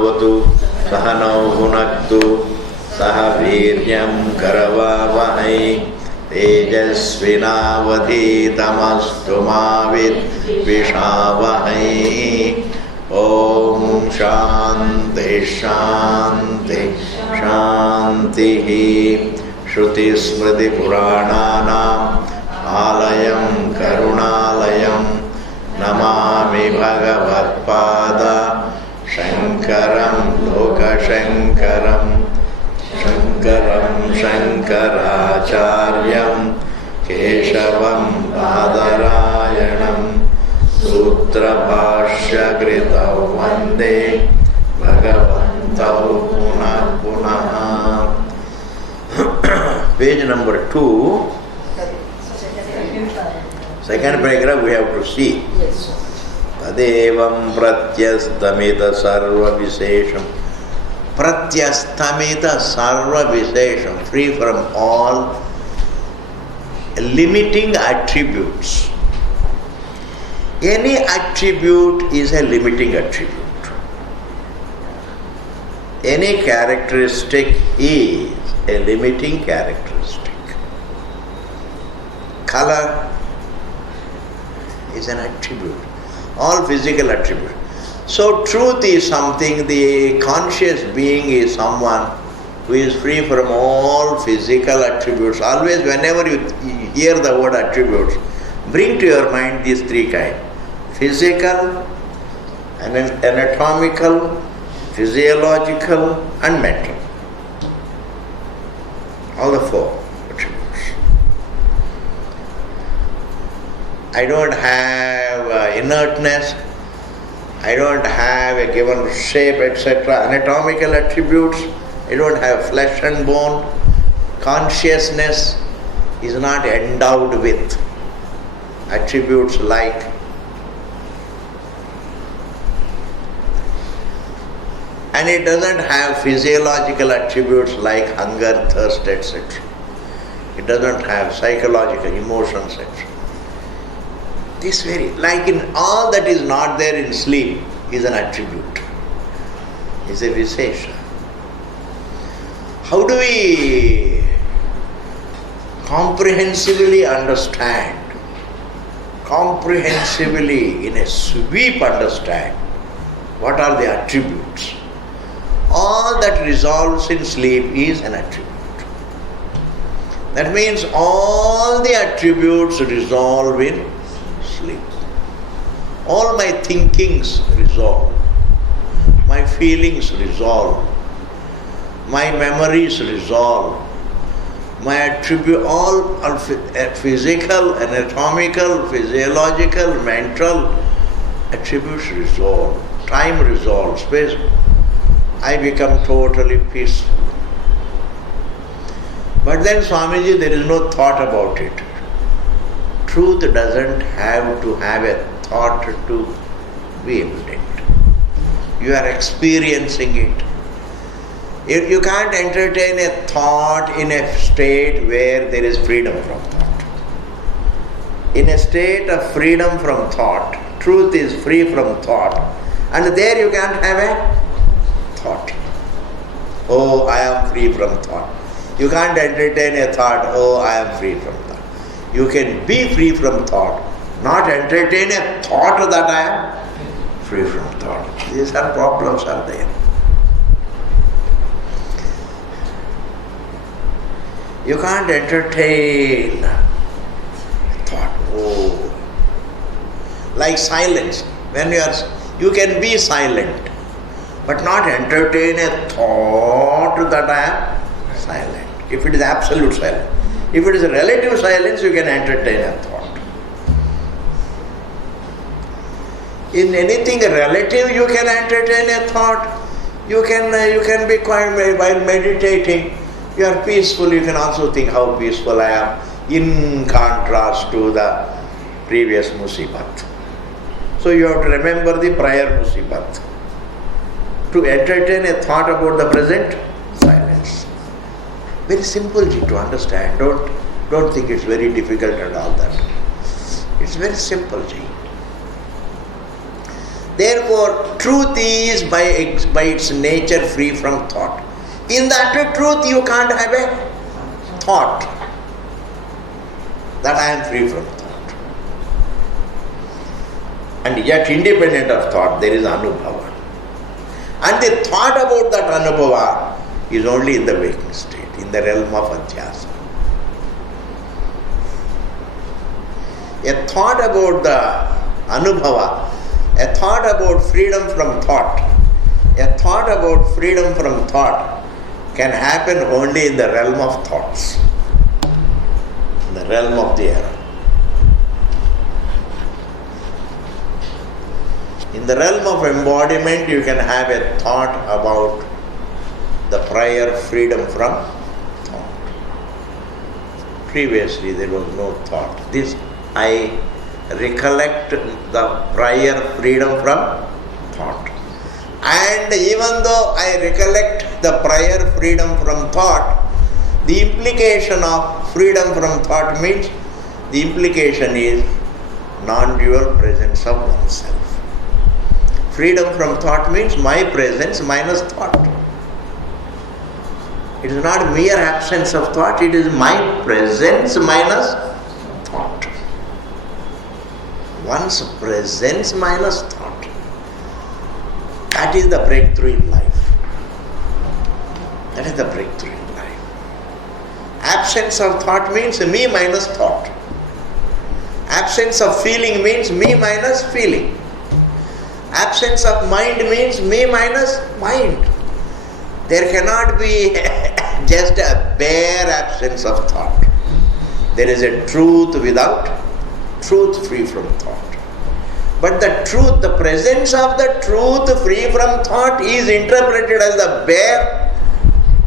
सहनावतु सहनौ भुनक्तु सह वीर्यं करवावहै तेजस्विनावधीतमस्तु मा विद्विषावहै। ओम शांति शांति शांतिः। श्रुतिस्मृतिपुराणानाम् आलयं करुणालयं नमामि भगवत्पाद शंकरं लोकशंकरं शंकरं शंकराचार्यं केशवं बादरायणं सूत्रभाष्यकृतौ वन्दे भगवन्तौ पुनः पुनः। Page number 2, second paragraph we have to see. Tadevam pratyastamita sarva visesham. Pratyastamita sarva visesham, free from all limiting attributes. Any attribute is a limiting attribute. Any characteristic is a limiting characteristic. Color is an attribute. All physical attributes. So truth is something, the conscious being is someone who is free from all physical attributes. Always whenever you hear the word attributes, bring to your mind these three kinds. Physical, anatomical, physiological and mental. All the four attributes. I don't have inertness, I don't have a given shape, etc. Anatomical attributes, I don't have flesh and bone. Consciousness is not endowed with attributes like and it doesn't have physiological attributes like hunger, thirst, etc. It doesn't have psychological emotions, etc. This very, like in all that is not there in sleep, is an attribute. Is a visesha. How do we comprehensively understand, comprehensively in a sweep understand what are the attributes? All that resolves in sleep is an attribute. That means all the attributes resolve in sleep. All my thinkings resolve, my feelings resolve, my memories resolve, my attribute, all are physical, anatomical, physiological, mental attributes resolve. Time resolves, space. I become totally peaceful. But then Swamiji, there is no thought about it. Truth doesn't have to have a thought to be evident. You are experiencing it. You can't entertain a thought in a state where there is freedom from thought. In a state of freedom from thought, truth is free from thought, and there you can't have a thought. Oh, I am free from thought. You can't entertain a thought, oh, I am free from thought. You can be free from thought, not entertain a thought that I am free from thought. These are problems are there. You can't entertain thought, oh. Like silence. When you can be silent, but not entertain a thought that I am silent. If it is absolute silence. If it is a relative silence, you can entertain a thought. In anything relative, you can entertain a thought. You can be quiet while meditating. You are peaceful, you can also think how peaceful I am, in contrast to the previous musibat. So you have to remember the prior musibat. To entertain a thought about the present, silence. Very simple to understand. Don't think it's very difficult and all that. It's very simple. Therefore, truth is by its nature free from thought. In that truth, you can't have a thought that I am free from thought. And yet, independent of thought, there is anubhava. And the thought about that anubhava is only in the waking state, in the realm of adhyasa. A thought about the anubhava, a thought about freedom from thought, a thought about freedom from thought can happen only in the realm of thoughts, in the realm of the error. In the realm of embodiment, you can have a thought about the prior freedom from thought. Previously, there was no thought. This I recollect the prior freedom from thought. And even though I recollect the prior freedom from thought, the implication of freedom from thought means the implication is non-dual presence of oneself. Freedom from thought means my presence minus thought. It is not mere absence of thought, it is my presence minus thought. One's presence minus thought. That is the breakthrough in life. That is the breakthrough in life. Absence of thought means me minus thought. Absence of feeling means me minus feeling. Absence of mind means me minus mind. There cannot be just a bare absence of thought. There is a truth without truth free from thought. But the truth, the presence of the truth free from thought is interpreted as the bare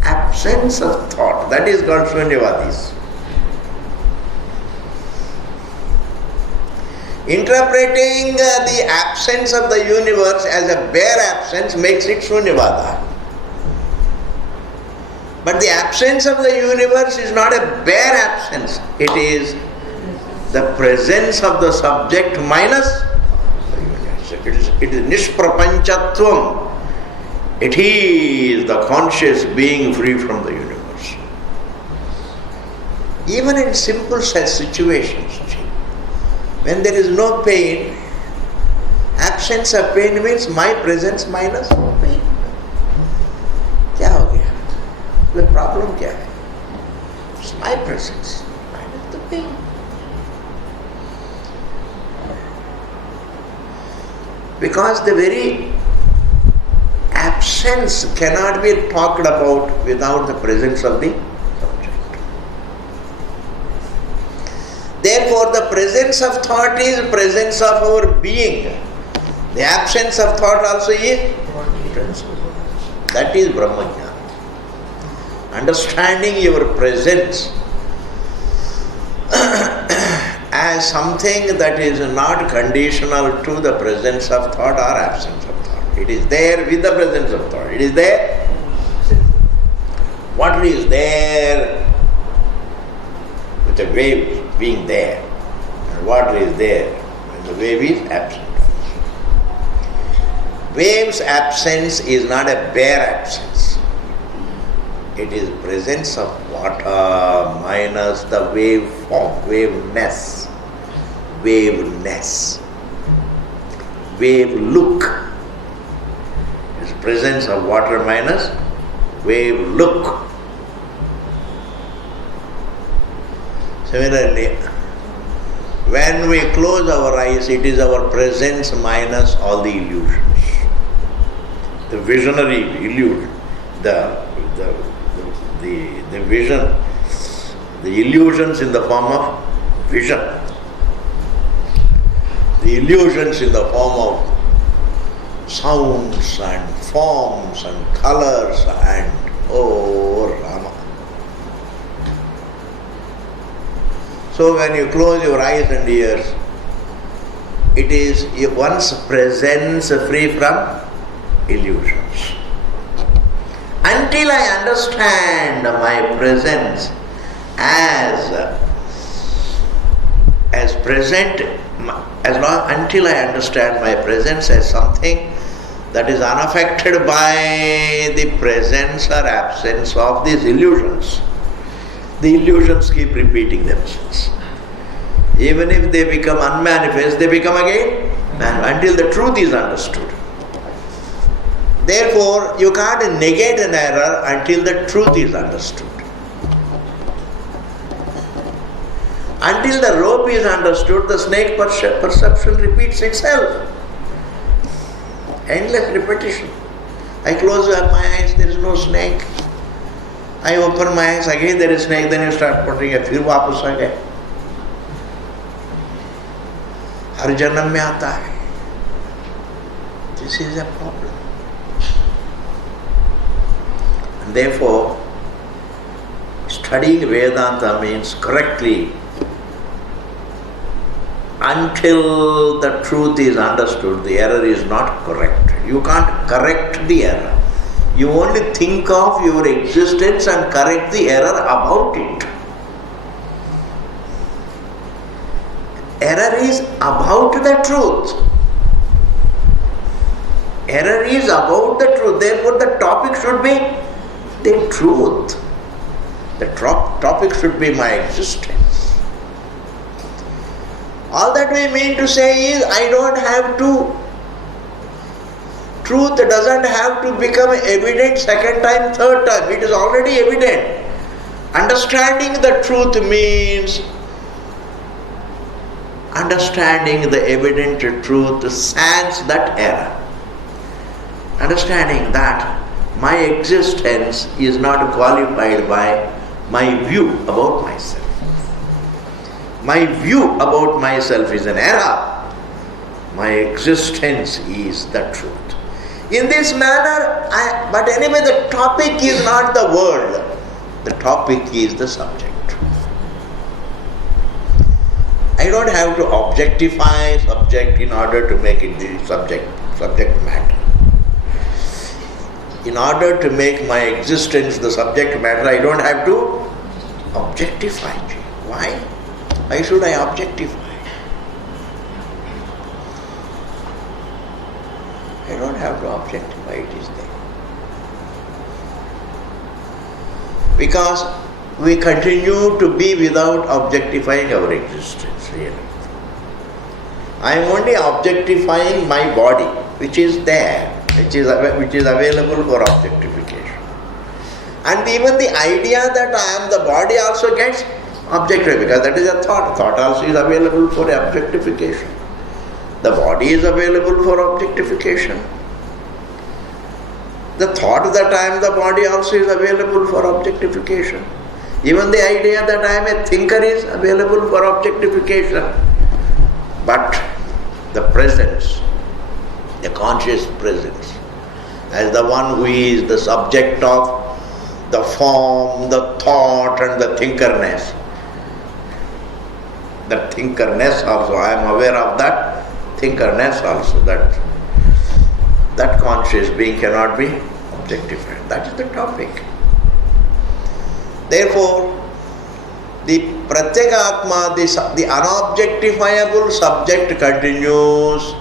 absence of thought. That is called Shunyavadis. Interpreting the absence of the universe as a bare absence makes it Shunyavada. But the absence of the universe is not a bare absence. It is the presence of the subject minus the universe. It is Nishprapanchatvam. It is the conscious being free from the universe. Even in simple situations, when there is no pain, absence of pain means my presence minus pain. क्या हो गया? The problem क्या है? It's my presence minus the pain. Because the very absence cannot be talked about without the presence of the subject. Therefore, the presence of thought is presence of our being. The absence of thought also is presence. That is Brahmajnana. Understanding your presence as something that is not conditional to the presence of thought or absence of thought. It is there with the presence of thought. It is there. Water is there with the wave being there. And water is there when the wave is absent. Wave's absence is not a bare absence. It is presence of water minus the wave form, waveness. Waveness. Wave look. It is presence of water minus wave look. Similarly, when we close our eyes, it is our presence minus all the illusions. The visionary illusion, the vision, the illusions in the form of vision, the illusions in the form of sounds and forms and colors and Rama. So when you close your eyes and ears, it is one's presence free from illusions. Until I understand my presence as present until I understand my presence as something that is unaffected by the presence or absence of these illusions, the illusions keep repeating themselves. Even if they become unmanifest, they become again until the truth is understood. Therefore, you can't negate an error until the truth is understood. Until the rope is understood, the snake perception repeats itself. Endless repetition. I close my eyes, there is no snake. I open my eyes, again there is snake, then you start putting a फिर वापस आ गए. हर जन्म में आता है. This is a problem. And therefore, studying Vedanta means correctly until the truth is understood, the error is not correct. You can't correct the error. You only think of your existence and correct the error about it. Error is about the truth. Error is about the truth. Therefore, the topic should be the truth. The topic should be my existence. All that we mean to say is, I don't have to, truth doesn't have to become evident second time, third time. It is already evident. Understanding the truth means understanding the evident truth sans that error. Understanding that my existence is not qualified by my view about myself. My view about myself is an error. My existence is the truth. In this manner, but anyway, the topic is not the world. The topic is the subject. I don't have to objectify subject in order to make it the subject matter. In order to make my existence the subject matter, I don't have to objectify it. Why? Why should I objectify? I don't have to objectify, it is there. Because we continue to be without objectifying our existence, really. I am only objectifying my body, which is there, which is available for objectification. And even the idea that I am the body also gets objectified, because that is a thought. Thought also is available for objectification. The body is available for objectification. The thought that I am the body also is available for objectification. Even the idea that I am a thinker is available for objectification. But the presence, the conscious presence, as the one who is the subject of the form, the thought and the thinkerness. The thinkerness also, I am aware of that thinkerness also, that conscious being cannot be objectified. That is the topic. Therefore, the Pratyekatma, the unobjectifiable subject continues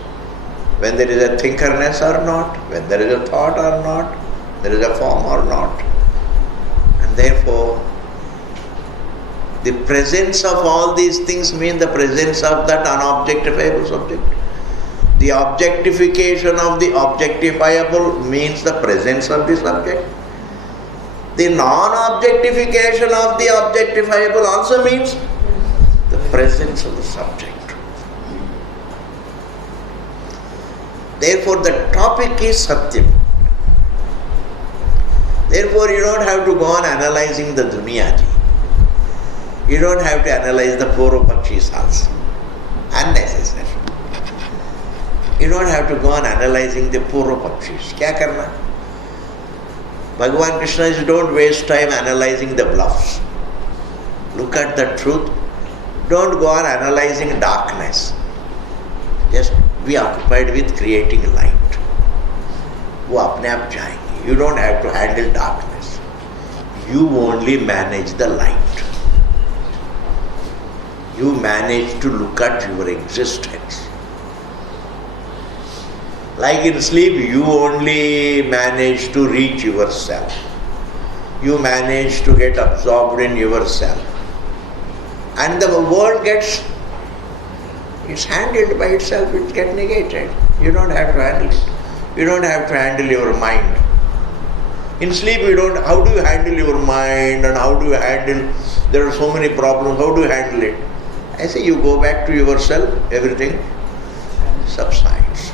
when there is a thinkerness or not, when there is a thought or not, there is a form or not. And therefore, the presence of all these things means the presence of that unobjectifiable subject. The objectification of the objectifiable means the presence of the subject. The non-objectification of the objectifiable also means the presence of the subject. Therefore, the topic is Satyam. Therefore, you don't have to go on analyzing the Duniyaji. You don't have to analyze the Purva-Pakshis also. Unnecessary. You don't have to go on analyzing the Purva-Pakshis. Kya karna? Bhagavan Krishna says, don't waste time analyzing the bluffs. Look at the truth. Don't go on analyzing darkness. Just be occupied with creating light. वो अपने आप जाएंगे. You don't have to handle darkness. You only manage the light. you manage to look at your existence. Like in sleep, you only manage to reach yourself. You manage to get absorbed in yourself. And the world it's handled by itself, it gets negated. You don't have to handle it. You don't have to handle your mind. In sleep, how do you handle your mind and how do you handle, there are so many problems, how do you handle it? I say you go back to yourself, everything subsides.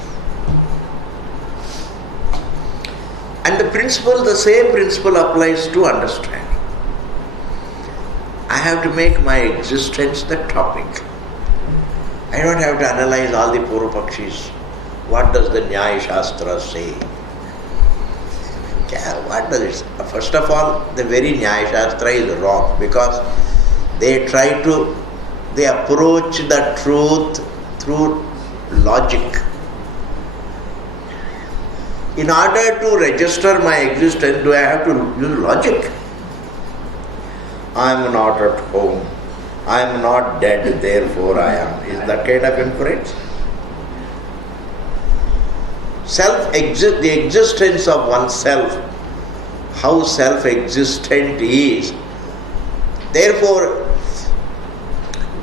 And the same principle applies to understanding. I have to make my existence the topic. I don't have to analyze all the Purvapakshis. What does the Nyaya Shastra say? What does it say? First of all, the very Nyaya Shastra is wrong because they approach the truth through logic. In order to register my existence, do I have to use logic? I am not at home. I am not dead, therefore I am. Is that kind of inference? The existence of oneself, how self-existent is. Therefore,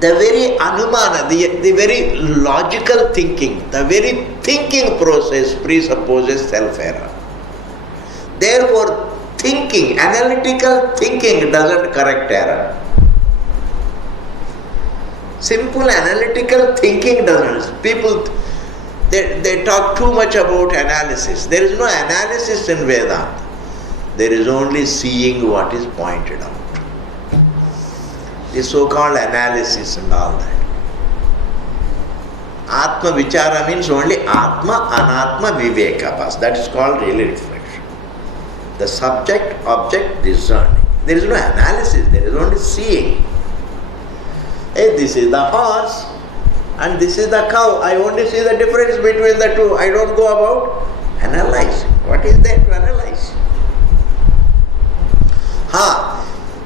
the very anumana, the very logical thinking, the very thinking process presupposes self-error. Therefore, analytical thinking doesn't correct error. Simple analytical thinking doesn't. People, they talk too much about analysis. There is no analysis in Vedanta. There is only seeing what is pointed out. The so-called analysis and all that. Atma Vichara means only Atma, Anatma, Viveka. That is called really reflection. The subject, object, discerning. There is no analysis, there is only seeing. Hey, this is the horse and this is the cow. I only see the difference between the two. I don't go about analyzing. What is there to analyze?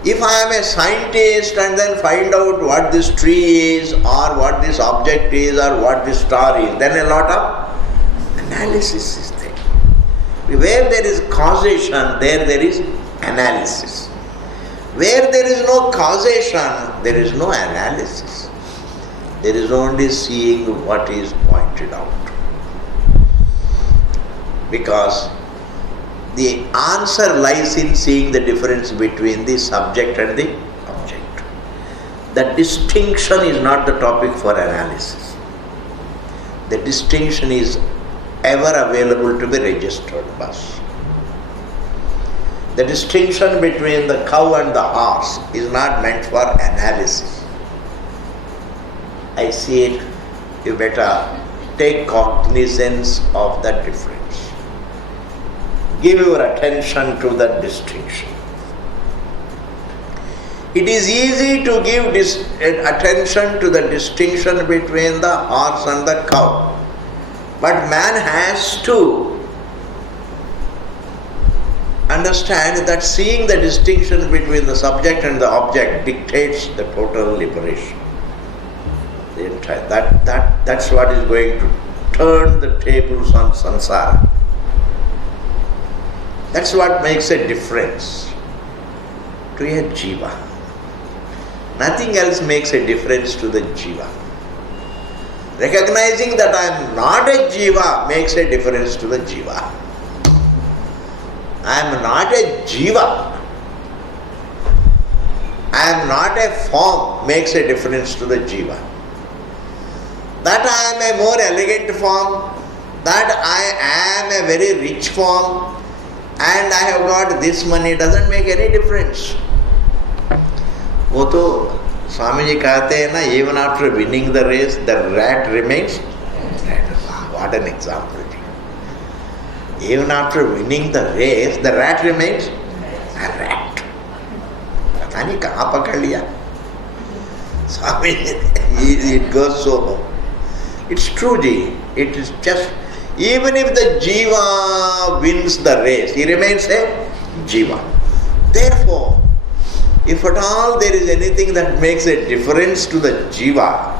If I am a scientist and then find out what this tree is or what this object is or what this star is, then a lot of analysis is there. Where there is causation, there is analysis. Where there is no causation, there is no analysis. There is only seeing what is pointed out. Because the answer lies in seeing the difference between the subject and the object. The distinction is not the topic for analysis. The distinction is ever available to be registered. The distinction between the cow and the horse is not meant for analysis. I see it, you better take cognizance of the difference. Give your attention to the distinction. It is easy to give attention to the distinction between the horse and the cow. But man has to understand that seeing the distinction between the subject and the object dictates the total liberation. That's what is going to turn the tables on samsara. That's what makes a difference to a jiva. Nothing else makes a difference to the jiva. Recognizing that I am not a jiva makes a difference to the jiva. I am not a jiva. I am not a form makes a difference to the jiva. That I am a more elegant form, that I am a very rich form, and I have got this money doesn't make any difference. वो तो स्वामी जी कहते हैं ना, even after winning the race, the rat remains. What an example! Even after winning the race, the rat remains a rat. पता नहीं कहाँ पकड़ लिया Swami ji. It goes so. It's true, ji. It is just. Even if the jiva wins the race, he remains a jiva. Therefore, If at all there is anything that makes a difference to the jiva,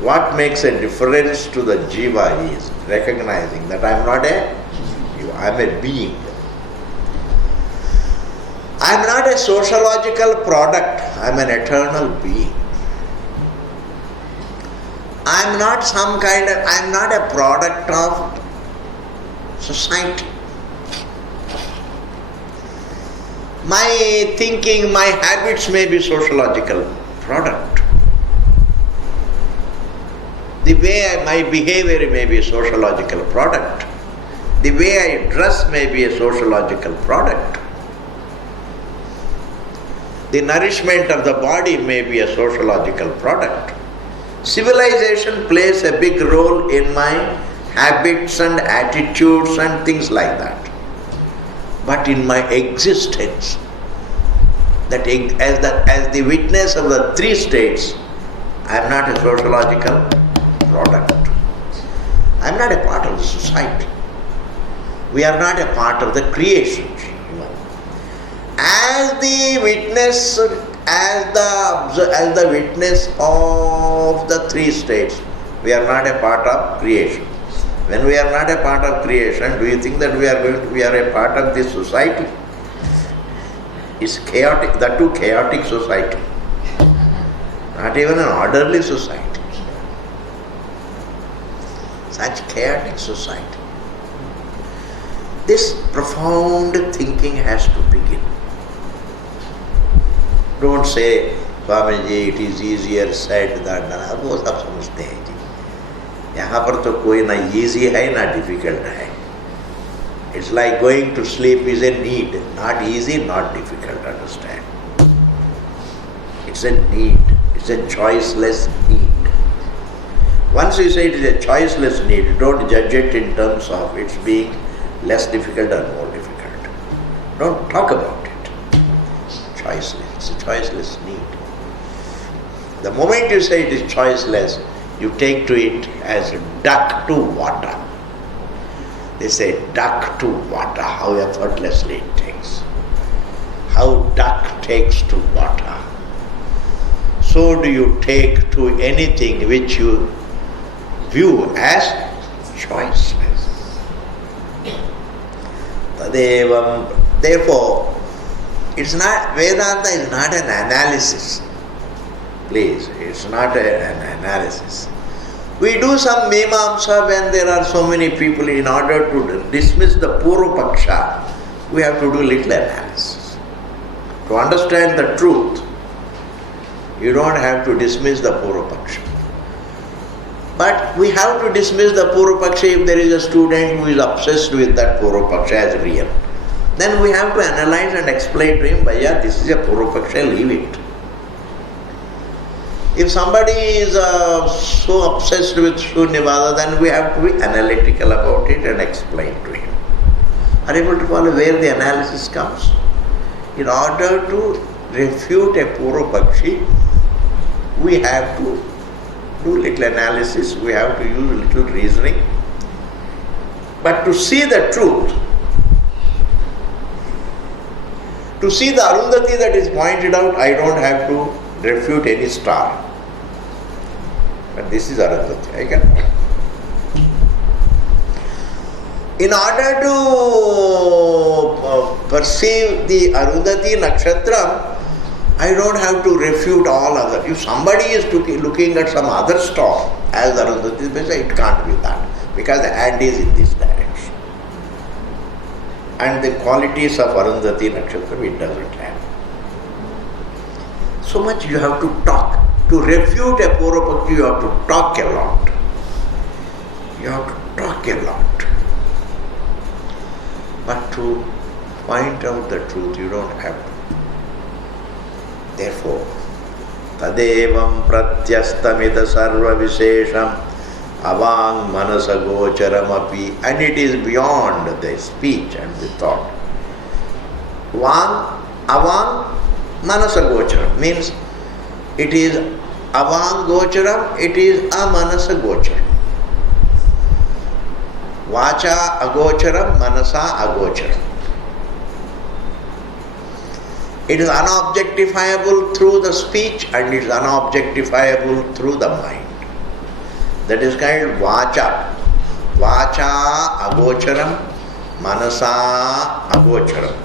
what makes a difference to the jiva is recognizing that I am not a jiva, I am a being. I am not a sociological product, I am an eternal being. I am not I am not a product of society. My thinking, my habits may be sociological product. The way my behavior may be a sociological product. The way I dress may be a sociological product. The nourishment of the body may be a sociological product. Civilization plays a big role in my habits and attitudes and things like that. But in my existence, as the witness of the three states, I am not a sociological product. I am not a part of the society. We are not a part of the creation. As the witness, as the witness of the three states, we are not a part of creation. When we are not a part of creation, do you think that we are a part of this society? It's chaotic, that too chaotic society. Not even an orderly society. Such chaotic society. This profound thinking has to begin. Don't say, Swamiji, it is easier said than done. वो सब समझते हैं जी. यहाँ पर तो कोई ना easy है ना difficult है. It's like going to sleep is a need, not easy, not difficult. Understand? It's a need. It's a choiceless need. Once you say it is a choiceless need, don't judge it in terms of its being less difficult or more difficult. Don't talk about it. Choiceless. It's a choiceless need. The moment you say it is choiceless, you take to it as duck to water. They say duck to water, how effortlessly it takes. How duck takes to water. So do you take to anything which you view as choiceless. Tadevam. Therefore, it's not, Vedanta is not an analysis. Please, it's not an analysis. We do some Mimamsa when there are so many people. In order to dismiss the Purva-paksha, we have to do little analysis. To understand the truth, you don't have to dismiss the Purva-paksha. But we have to dismiss the Purva-paksha if there is a student who is obsessed with that Purva-paksha as real. Then we have to analyze and explain to him, Bhaiya, this is a Purva-paksha, leave it. If somebody is so obsessed with Shunyavada, then we have to be analytical about it and explain to him. Are you able to follow where the analysis comes? In order to refute a Purva-pakshi, we have to do little analysis, we have to use little reasoning. But to see the truth, to see the Arundhati that is pointed out, I don't have to refute any star. But this is Arundhati. I can. In order to perceive the Arundhati Nakshatram, I don't have to refute all other. If somebody is looking at some other star as Arundhati, it can't be that, because the hand is in this direction. And the qualities of Arundhati Nakshatram it doesn't have. So much you have to talk. To refute a Purva-pakshi, you have to talk a lot. You have to talk a lot. But to find out the truth, you don't have to. Therefore, tadevam pratyastamita sarva vishesham avang manasa gocharam api, and it is beyond the speech and the thought. Avang manasa gocharam means it is avang gocharam, it is amanasa gocharam. Vacha agocharam, manasa agocharam. It is unobjectifiable through the speech and it is unobjectifiable through the mind. That is called vacha. Vacha agocharam, manasa agocharam.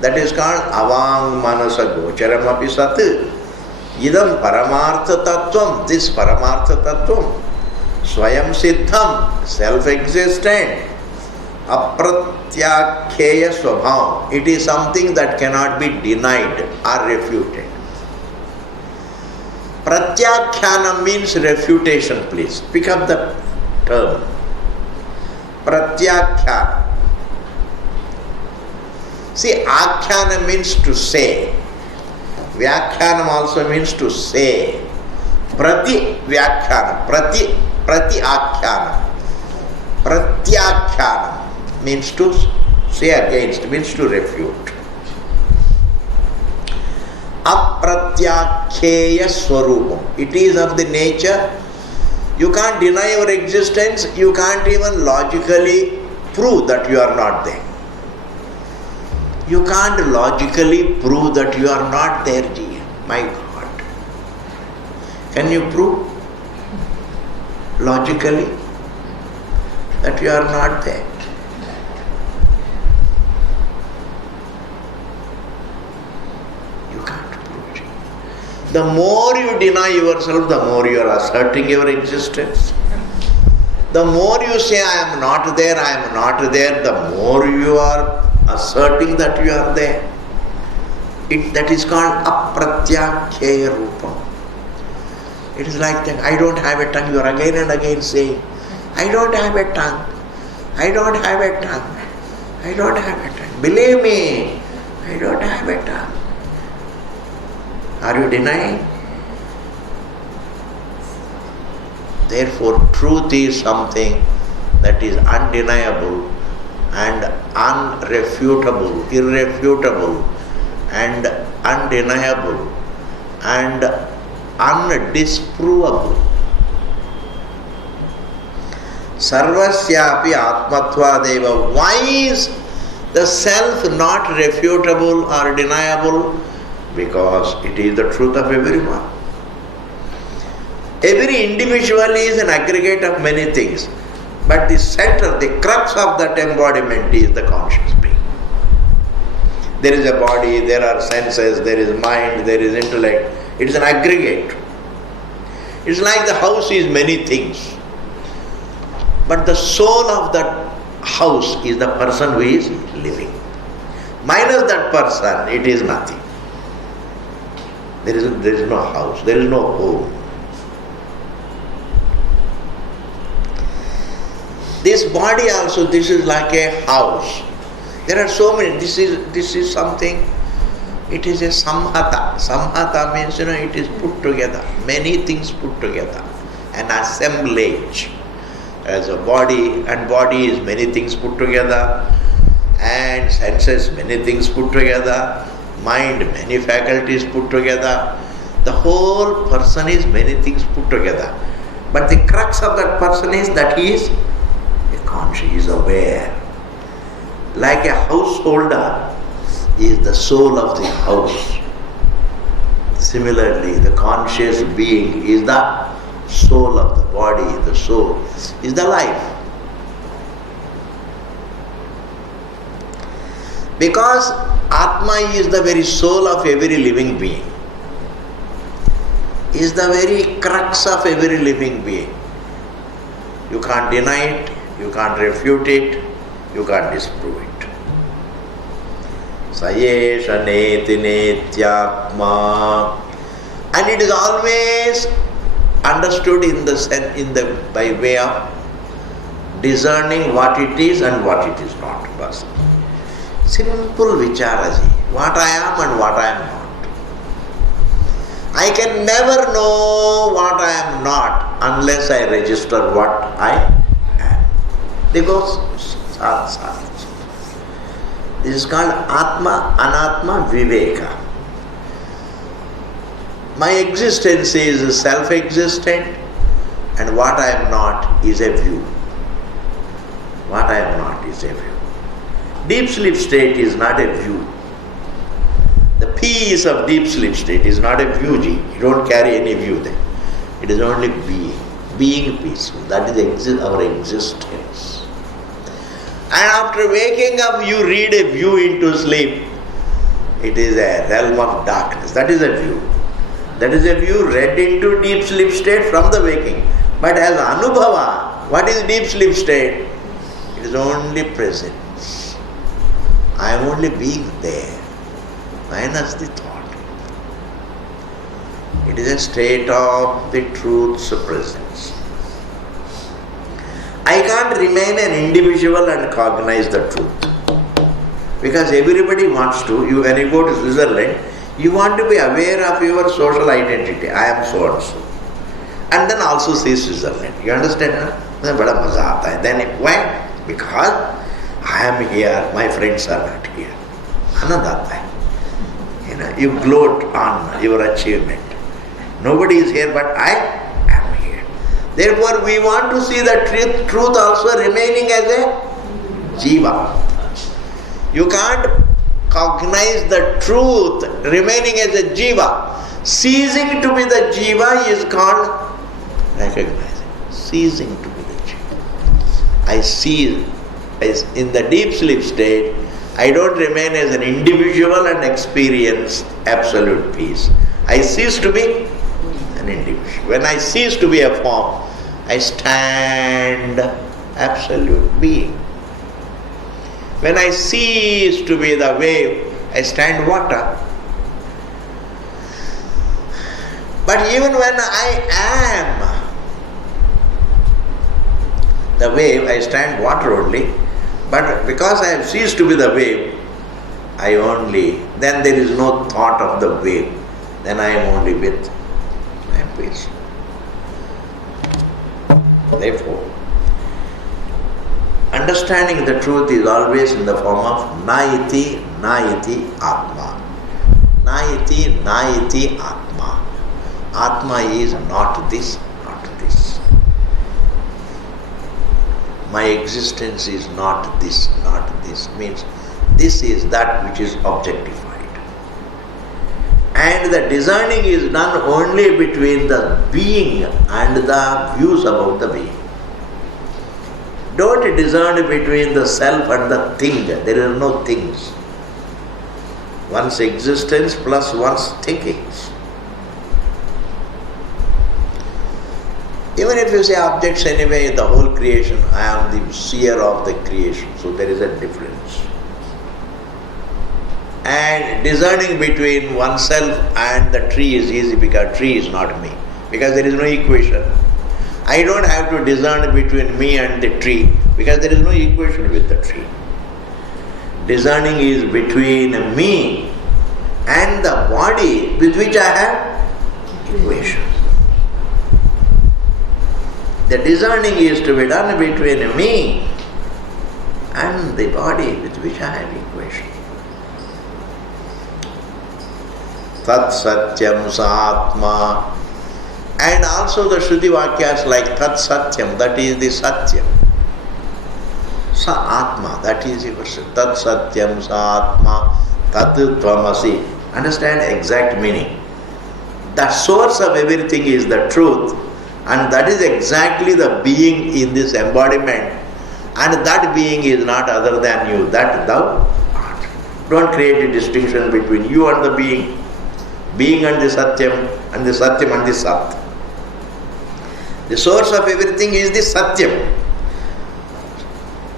That is called avang manasa gocharam api sat. Idam paramartha tattvam, this paramartha tattvam, swayam siddham, self-existent, apratyakheya swabhavam. It is something that cannot be denied or refuted. Pratyakhyana means refutation, please. Pick up the term. Pratyakhyana. See, akhyana means to say. Vyakhyanam also means to say. Prati vyakhyana. Prati akhyana. Pratyakhyana means to say against, means to refute. Apratyakheya swarupam. It is of the nature, you can't deny your existence, you can't even logically prove that you are not there. You can't logically prove that you are not there, dear. My God. Can you prove logically that you are not there? You can't prove it. The more you deny yourself, the more you are asserting your existence. The more you say, I am not there, the more you are asserting that you are there. That is called apratyakheya rupam. It is like that. I don't have a tongue. You are again and again saying, I don't have a tongue. I don't have a tongue. I don't have a tongue. Believe me, I don't have a tongue. Are you denying? Therefore, truth is something that is undeniable and unrefutable, irrefutable and undeniable and undisprovable. Sarvasyapi atmatvadeva. Why is the self not refutable or deniable? Because it is the truth of everyone. Every individual is an aggregate of many things. But the center, the crux of that embodiment is the conscious being. There is a body, there are senses, there is mind, there is intellect. It is an aggregate. It's like the house is many things. But the soul of that house is the person who is living. Minus that person, it is nothing. There is no house, there is no home. This body also, this is like a house. There are so many. This is something. It is a samhata. Samhata means, it is put together. Many things put together. An assemblage. As a body, and body is many things put together. And senses, many things put together. Mind, many faculties put together. The whole person is many things put together. But the crux of that person is that he is conscious, is aware. Like a householder is the soul of the house. Similarly, the conscious being is the soul of the body. The soul is the life. Because Atma is the very soul of every living being. Is the very crux of every living being. You can't deny it. You can't refute it, you can't disprove it. Sayesha neti netyatma. And it is always understood by way of discerning what it is and what it is not. Bas. Simple vicharaji. What I am and what I am not. I can never know what I am not unless I register what I am. Because this is called Atma, Anatma, Viveka. My existence is self-existent and what I am not is a view. What I am not is a view. Deep sleep state is not a view. The peace of deep sleep state is not a view, Ji. You don't carry any view there. It is only being. Being peaceful. That is our existence. And after waking up, you read a view into sleep. It is a realm of darkness. That is a view. That is a view read into deep sleep state from the waking. But as Anubhava, what is deep sleep state? It is only presence. I am only being there, minus the thought. It is a state of the truth's presence. I can't remain an individual and cognize the truth. Because everybody wants to. When you go to Switzerland, you want to be aware of your social identity. I am so and so. And then also see Switzerland. You understand? Then bada maza aata hai. Then why? Because I am here, my friends are not here. Anand aata hai. You gloat on your achievement. Nobody is here, but I am here. Therefore, we want to see the truth also remaining as a jiva. You can't cognize the truth remaining as a jiva. Ceasing to be the jiva is called recognizing. Ceasing to be the jiva. I cease. In the deep sleep state, I don't remain as an individual and experience absolute peace. I cease to be an individual. When I cease to be a form, I stand absolute being. When I cease to be the wave, I stand water. But even when I am the wave, I stand water only. But because I have ceased to be the wave, then there is no thought of the wave. Then I am only with my peace. Therefore, understanding the truth is always in the form of naiti atma. Naiti atma. Atma is not this, not this. My existence is not this, not this. Means this is that which is objectified. And the discerning is done only between the being and the views about the being. Don't discern between the self and the thing. There are no things. One's existence plus one's thinkings. Even if you say objects anyway, the whole creation, I am the seer of the creation. So there is a difference. And discerning between oneself and the tree is easy because tree is not me. Because there is no equation. I don't have to discern between me and the tree because there is no equation with the tree. Discerning is between me and the body with which I have equation. The discerning is to be done between me and the body with which I have equation. Tat Satyam Sa Atma. And also the Shruti Vakyas like Tat Satyam, that is the Satyam. Sa Atma, that is the verse. Tat Satyam Sa Atma Tat Tvamasi. Understand exact meaning. The source of everything is the truth, and that is exactly the being in this embodiment, and that being is not other than you, that thou art. Don't create a distinction between you and the being and the Satyam, and the Satyam and the Sat. The source of everything is the Satyam.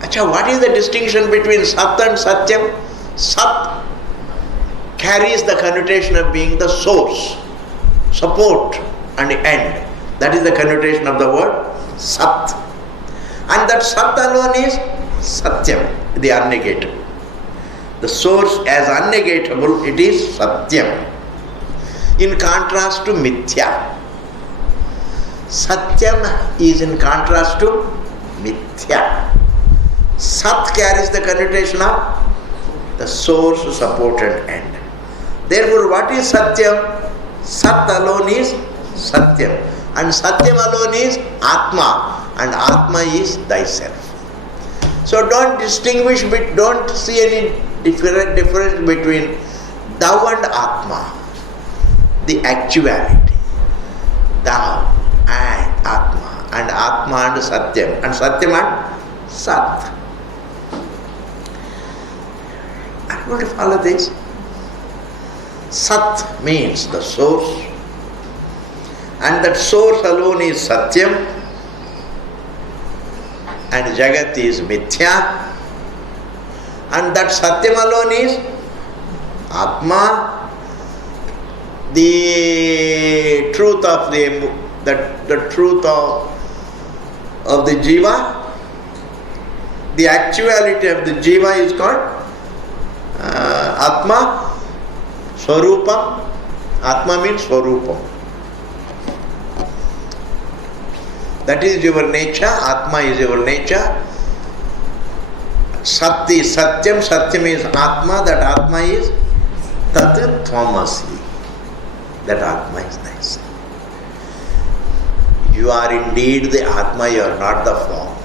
Acha, what is the distinction between Sat and Satyam? Sat carries the connotation of being the source, support and end. That is the connotation of the word Sat. And that Sat alone is Satyam, the unnegatable. The source as unnegatable, it is Satyam. In contrast to Mithya. Satyam is in contrast to Mithya. Sat carries the connotation of the source, support and end. Therefore, what is Satyam? Sat alone is Satyam. And Satyam alone is Atma. And Atma is thyself. So don't distinguish, don't see any difference between Thou and Atma, the actuality. Thou and Atma and Satyam and Sat. Are you going to follow this? Sat means the source, and that source alone is Satyam, and Jagat is Mithya, and that Satyam alone is Atma, the truth of the truth of the Jiva, the actuality of the Jiva is called Atma, Swarupam. Atma means Swarupam. That is your nature, Atma is your nature. Sat is Satyam, Satyam is Atma, that Atma is Tat Tvamasi. That Atma is nice. You are indeed the Atma, you are not the form.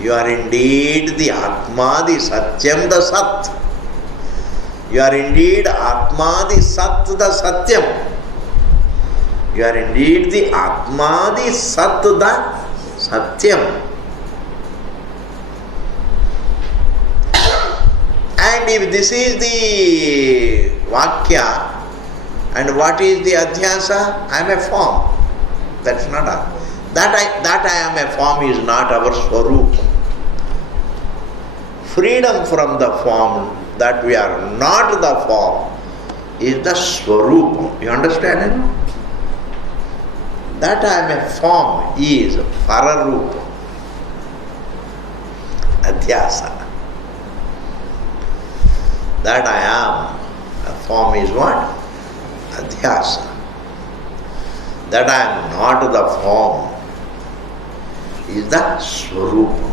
You are indeed the Atma, the Satyam, the Sat. You are indeed Atma, the Sat, the Satyam. You are indeed the Atma, the Sat, the Satyam. And if this is the Vakya, and what is the Adhyasa? I am a form. That's not a. That I am a form is not our Swarup. Freedom from the form, that we are not the form, is the Swarup. You understand it? That I am a form is Pararupa. Adhyasa. That I am a form is what? Adhyasa. That I am not the form is the Swarupa.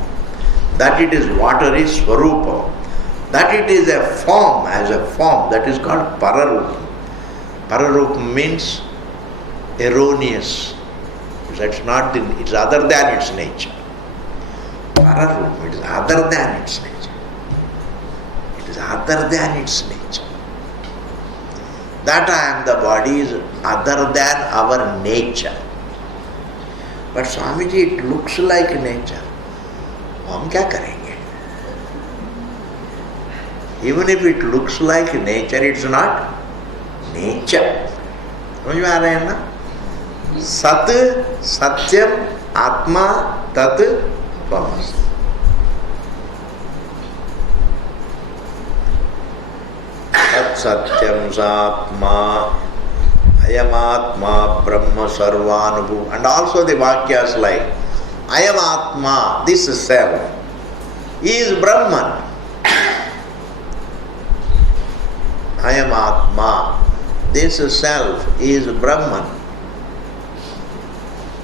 That it is water is Swarupa. That it is a form, as a form, that is called Pararupa. Pararupa means erroneous. That's not it's other than its nature. Pararupa, it is other than its nature. It is other than its nature. That I am the body is other than our nature. But Swamiji, it looks like nature. हम क्या करेंगे? Even if it looks like nature, it's not nature. समझ में आ रहे हैं ना? सत, सत्यम, आत्मा, तत्, त्वमसि. तत् सत्यम सात्मा, ayamatma brahma sarvanubhu. And also the vakyas like ayamatma, this self, is Brahman. Ayamatma, this self is Brahman.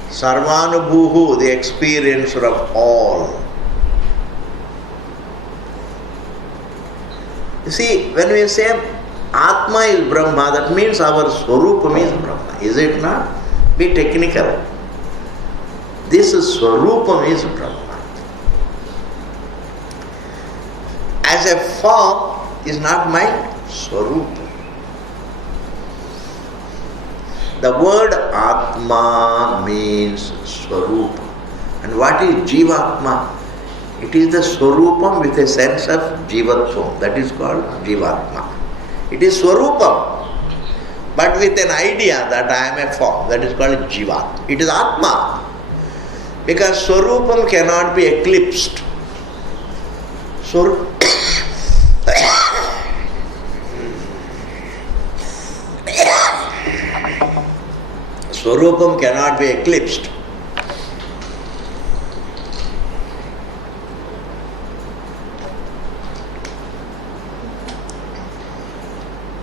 Sarvanubhuhu, the experiencer of all. You see, when we say Atma is Brahma, that means our Swarupam is Brahma. Is it not? Be technical. This Swarupam is Brahma. As a form is not my Swarupam. The word Atma means Swarupa. And what is Jivatma? It is the Swarupam with a sense of Jivatvam. That is called Jivatma. It is Swarupam, but with an idea that I am a form. That is called Jivat. It is Atma. Because Swarupam cannot be eclipsed. Swarupam cannot be eclipsed.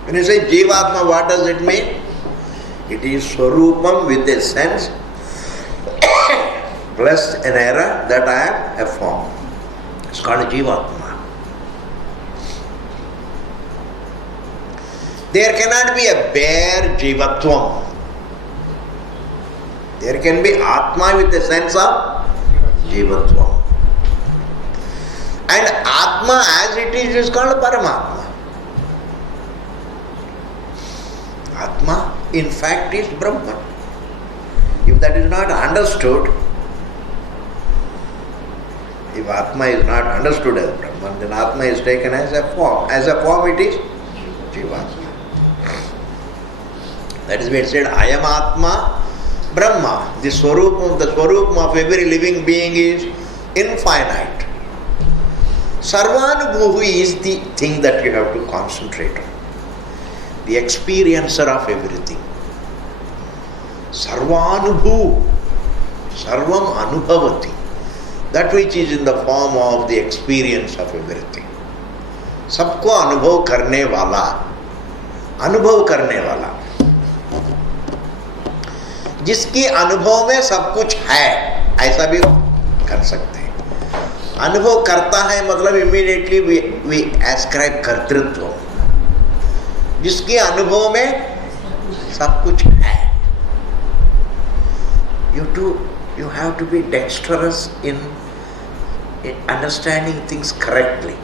When you say Jivatma, what does it mean? It is Swarupam with a sense plus an error that I am a form. It's called Jivatma. There cannot be a bare Jivatvam. There can be Atma with a sense of Jivatvam. And Atma as it is called Paramatma. Atma, in fact, is Brahman. If that is not understood, if Atma is not understood as Brahman, then Atma is taken as a form. As a form it is Jivatma. That is why it said, I am Atma, Brahma. The Swarup of every living being is infinite. Sarvanubhuvi is the thing that you have to concentrate on. The experiencer of everything. Sarvanubhu, Sarvam Anubhavati. That which is in the form of the experience of everything. Sabko anubhav karne wala. Anubhav karne wala. जिसकी अनुभव में सब कुछ है, ऐसा भी कर सकते हैं. अनुभव करता है मतलब इमीडिएटली वी एस्क्राइब कर्तृत्व. जिसके अनुभव में सब कुछ है. You have to be dexterous in understanding things correctly.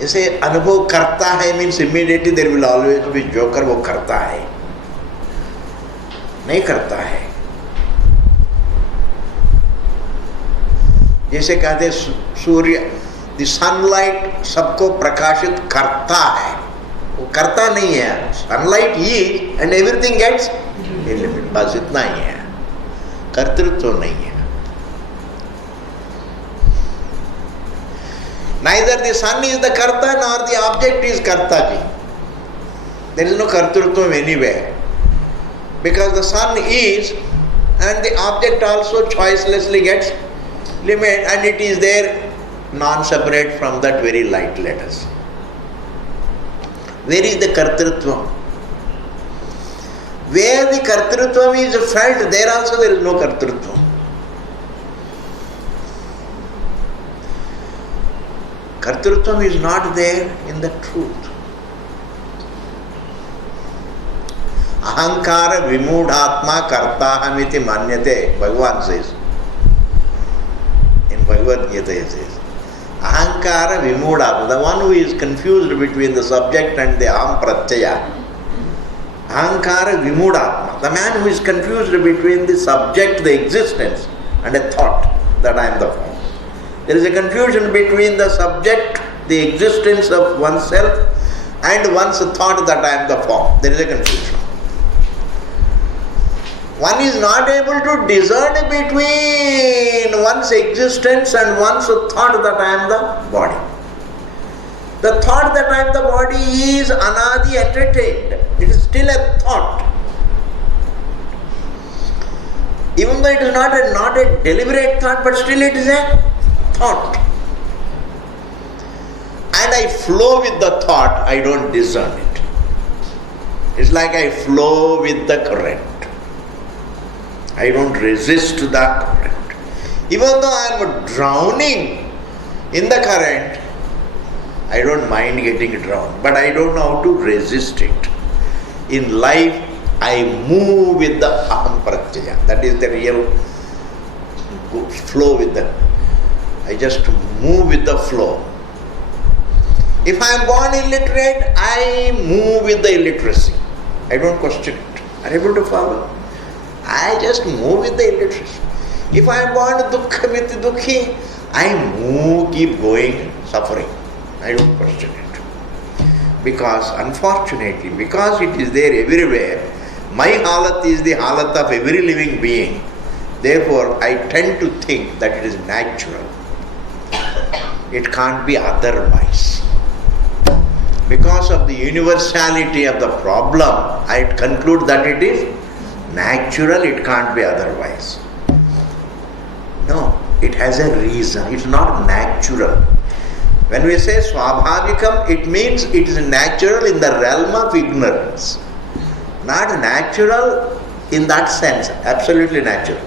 जैसे अनुभव करता है means immediately there will always be joker, वो करता है, नहीं करता है. जैसे कहते सूर्य, द सनलाइट सबको प्रकाशित करता है, वो करता नहीं है. Sunlight is and everything gets illuminated, बस इतना ही है. कर्तृत्व नहीं है. Neither the sun is the karta nor the object is kartaji. There is no kartrutvam anywhere. Because the sun is and the object also choicelessly gets limited and it is there non-separate from that very light, let us. Where is the kartrutvam? Where the kartrutvam is felt, there also there is no kartrutvam. Kartrutvam is not there in the truth. Ahankara vimudhatma kartahamiti manyate, Bhagavan says. In Bhagavad Gita he says. Ahankara vimudhatma, the one who is confused between the subject and the aham pratyaya. Ahankara vimudhatma, the man who is confused between the subject, the existence, and a thought that I am the form. There is a confusion between the subject, the existence of oneself, and one's thought that I am the form. There is a confusion. One is not able to discern between one's existence and one's thought that I am the body. The thought that I am the body is anadi entertained. It is still a thought. Even though it is not a deliberate thought, but still it is a thought. And I flow with the thought, I don't discern it. It's like I flow with the current. I don't resist the current. Even though I am drowning in the current, I don't mind getting drowned, but I don't know how to resist it. In life, I move with the aham pratyaya. That is the real flow with the. I just move with the flow. If I am born illiterate, I move with the illiteracy. I don't question it. Are you able to follow? I just move with the illiteracy. If I am born dukkha with dukkhi, I move, keep going, suffering. I don't question it. Because unfortunately, because it is there everywhere, my halat is the halat of every living being. Therefore, I tend to think that it is natural. It can't be otherwise. Because of the universality of the problem, I conclude that it is natural, it can't be otherwise. No, it has a reason. It's not natural. When we say swabhavikam, it means it is natural in the realm of ignorance. Not natural in that sense, absolutely natural.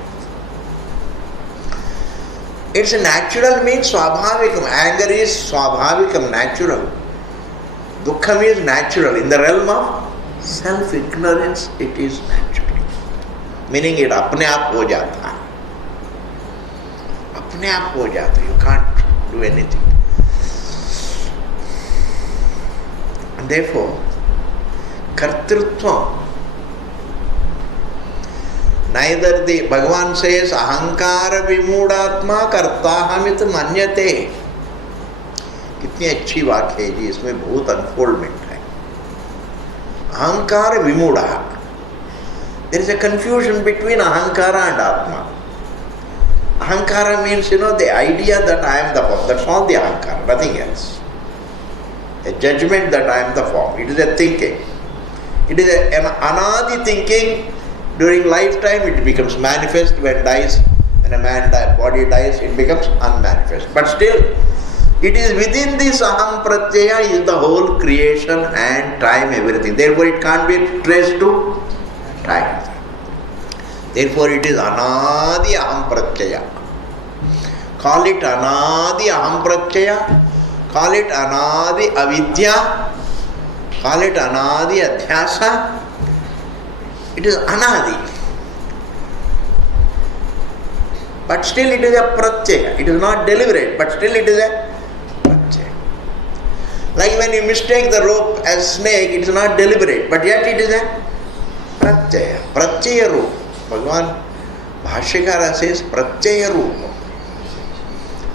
It's natural means swabhavikam. Anger is swabhavikam, natural. Dukkham is natural. In the realm of self-ignorance, it is natural. Meaning it apne aap ho jata hai. Apne aap ho jata hai. You can't do anything. And therefore, kartrutvam. Neither the Bhagavan says ahankara vimudatma kartahamit manyate. कितनी अच्छी वाक्य है जी, इसमें बहुत unfoldment है. अहंकार विमूढ़. There is a confusion between ahankara and atma. Ahankara means, the idea that I am the form. That's all the ahankara, nothing else. A judgment that I am the form. It is a thinking. It is an anadi thinking. During lifetime it becomes manifest. When a man body dies, it becomes unmanifest. But still, it is within this aham pratyaya is the whole creation and time, everything. Therefore it can't be traced to time. Therefore it is anadi aham pratyaya. Call it anadi aham pratyaya, call it anadi avidya, call it anadi adhyasa. It is anadi. But still it is a pratyaya. It is not deliberate, but still it is a pratyaya. Like when you mistake the rope as snake, it is not deliberate, but yet it is a pratyaya. Pratyaya roop. Bhagavan Bhashyakara says pratyaya roop.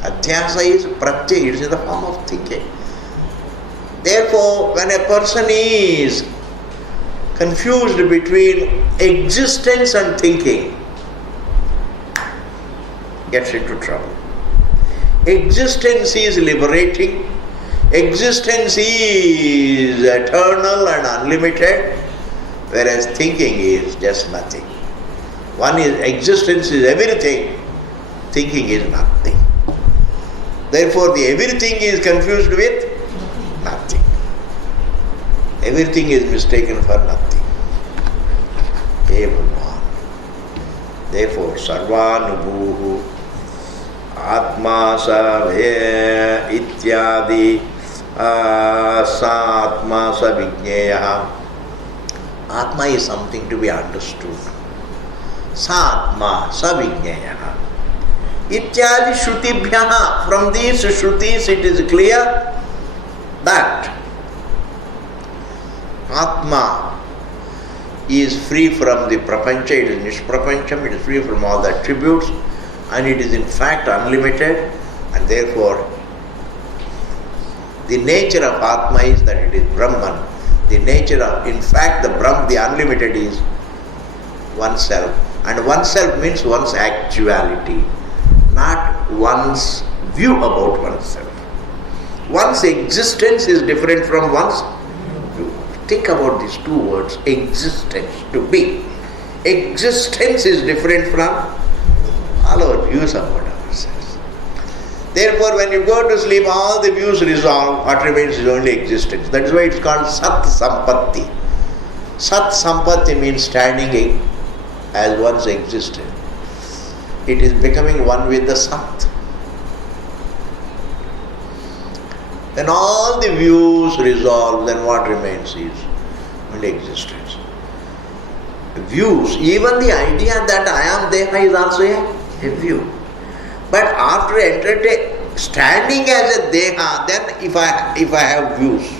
Adhyasa is pratyaya, it is in the form of thinking. Therefore, when a person is confused between existence and thinking, gets into trouble. Existence is liberating, existence is eternal and unlimited, whereas thinking is just nothing. One is existence is everything, thinking is nothing. Therefore the everything is confused with nothing. Everything is mistaken for nothing. Hey Bhagavan. Therefore sarvanubhuhu atma savya ityadi sa atma sa vijnaya. Atma is something to be understood. Sa atma sa vijnaya. Ityadi shrutibhyaha. From these shrutis it is clear that Atma is free from the prapancha, it is nishprapancham, it is free from all the attributes, and it is in fact unlimited, and therefore the nature of Atma is that it is Brahman. The nature of, in fact, the Brahm, the unlimited is oneself, and oneself means one's actuality, not one's view about oneself. One's existence is different from one's view. Think about these two words, existence, to be. Existence is different from all our views about ourselves. Therefore, when you go to sleep, all the views resolve, what remains is only existence. That is why it's called Sat Sampatti. Sat Sampatti means standing as one's existence. It is becoming one with the Sat. When all the views resolve, then what remains is only existence. Views, even the idea that I am Deha is also a view. But after standing as a Deha, then if I have views,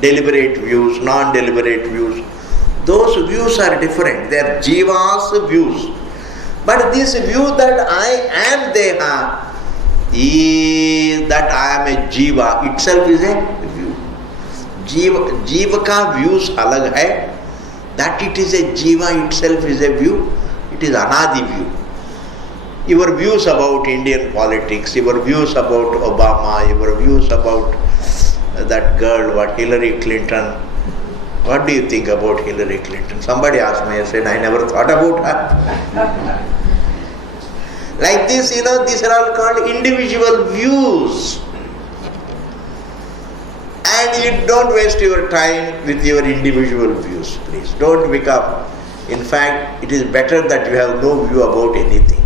deliberate views, non-deliberate views, those views are different. They are Jiva's views. But this view that I am Deha is that I am a Jiva itself is a view. Jiva ka views alag hai. That it is a Jiva itself is a view. It is anadi view. Your views about Indian politics, your views about Obama, your views about that girl, Hillary Clinton. What do you think about Hillary Clinton? Somebody asked me, I said, I never thought about her. Like this, these are all called individual views. And you don't waste your time with your individual views, please. Don't become, in fact, it is better that you have no view about anything.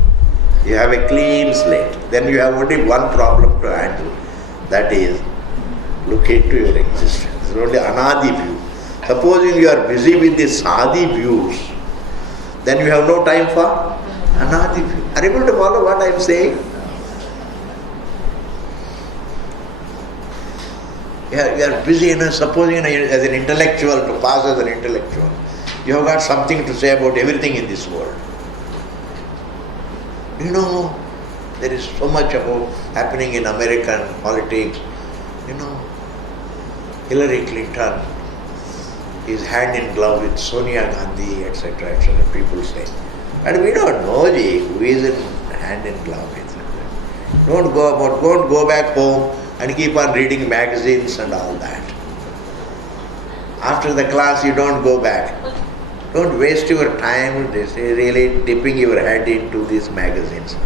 You have a clean slate. Then you have only one problem to handle. That is, look into your existence. It's only anadi view. Supposing you are busy with the sadi views, then you have no time for anadi view. Are you able to follow what I am saying? You are busy, supposing as an intellectual, to pass as an intellectual. You have got something to say about everything in this world. There is so much about happening in American politics. Hillary Clinton is hand in glove with Sonia Gandhi, etc., etc., people say. And we don't know who is in hand in glove with. Don't go back home and keep on reading magazines and all that. After the class, you don't go back. Don't waste your time really dipping your head into these magazines.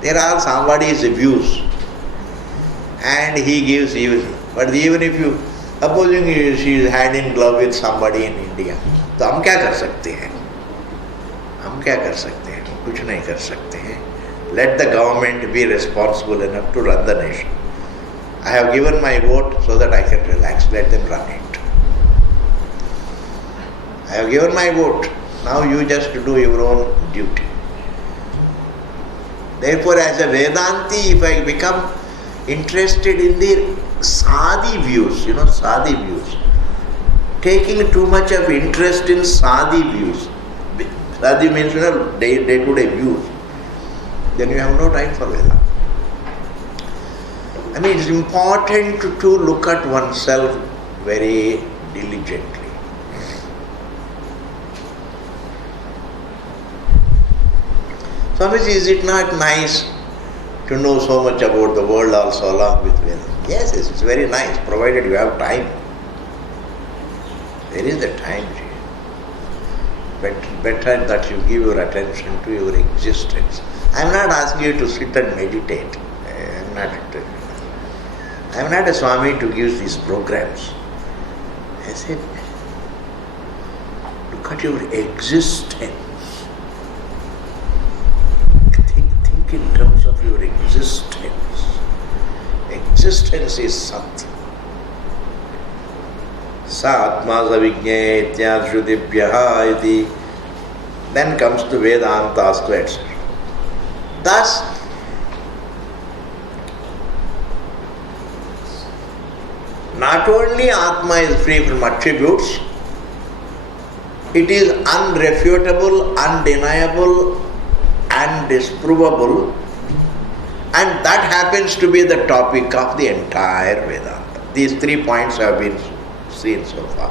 There are somebody's views and he gives you. But even if you, supposing she is hand in glove with somebody in India, तो हम क्या कर सकते हैं? कुछ नहीं कर सकते हैं. Let the government be responsible enough to run the nation. I have given my vote so that I can relax. Let them run it. I have given my vote. Now you just do your own duty. Therefore, as a Vedanti, if I become interested in the Sadi views, Sadi views, taking too much of interest in Sadi views, Sadi means day-to-day views, then you have no time for Vedanta. It's important to look at oneself very diligently. Swamiji, is it not nice to know so much about the world also along with Vedanta? Yes, it's very nice, provided you have time. There is the time. Better that you give your attention to your existence. I am not asking you to sit and meditate. I am not a Swami to give these programs. I said, look at your existence. Think in terms of your existence. Existence is Sat. Sa Atma Savijñe Ityashrutibhyaha iti. Then comes to Vedanta, etc. Thus, not only Atma is free from attributes, it is unrefutable, undeniable, and disprovable, and that happens to be the topic of the entire Vedanta. These 3 points have been seen so far.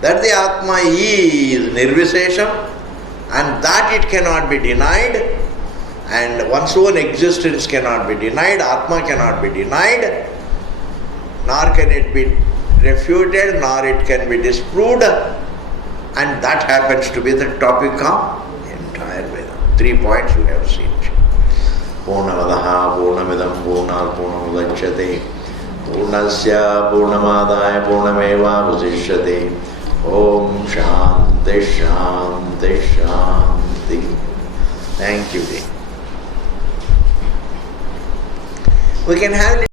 That the Atma is Nirvisesham, and that it cannot be denied, and one's own existence cannot be denied, Atma cannot be denied, nor can it be refuted, nor it can be disproved, and that happens to be the topic of the entire Vedanta. 3 points you have seen. Purnamadaha Purnamidam Purnat Purnamudachyate Purnasya Purnamadaya Purnameva Vasishyate. Om Shanti Shanti Shanti. Thank you. We can have